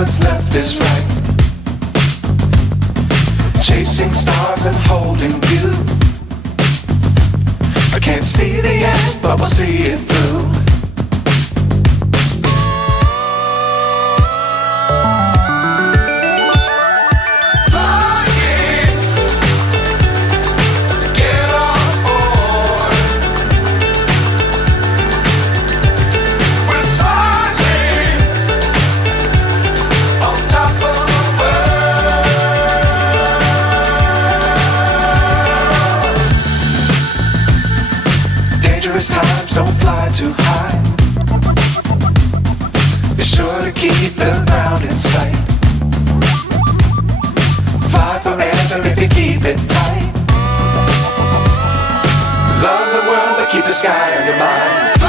what's left is right. Chasing stars and holding you. I can't see the end, but we'll see it through. Times don't fly too high. Be sure to keep the ground in sight. Fly forever if you keep it tight. Love the world but keep the sky on your mind.